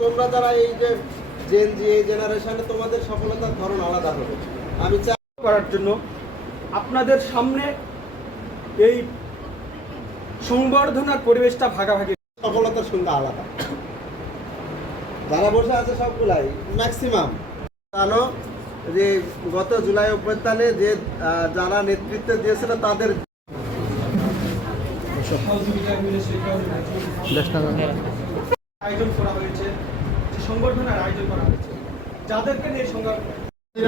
তোমরা যারা এই যে জেন জি এই জেনারেশনে তোমাদের সফলতার ধরন আলাদা হবে। আমি চাই করার জন্য আপনাদের সামনে এই সংবর্ধনার পরিবেশটা ভাগাভাগি সফলতার সংখ্যা আলাদা। যারা বসে আছে সবগুলাই ম্যাক্সিমাম জানো যে গত জুলাই অভ্যুত্থানে যে যারা নেতৃত্ব দিয়েছিল তাদের আয়োজন করা সংবর্ধনার আয়োজন করা হয়েছে। যাদেরকে নিয়ে সংবাদ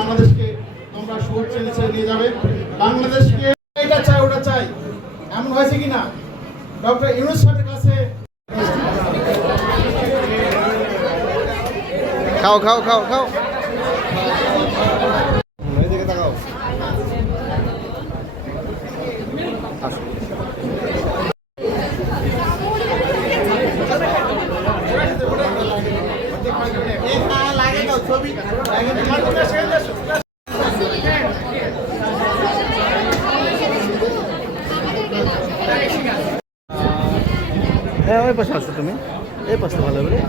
বাংলাদেশকে তোমরা সুরক্ষা নিয়ে যাবে। বাংলাদেশকে এটা চাই ওটা চাই। এমন হয়েছে কি না ডক্টর ইউনুস সাহেবের কাছে খাও খাও খাও খাও। হ্যাঁ ওই পাশে আসো তুমি এই পাশে ভালো হবে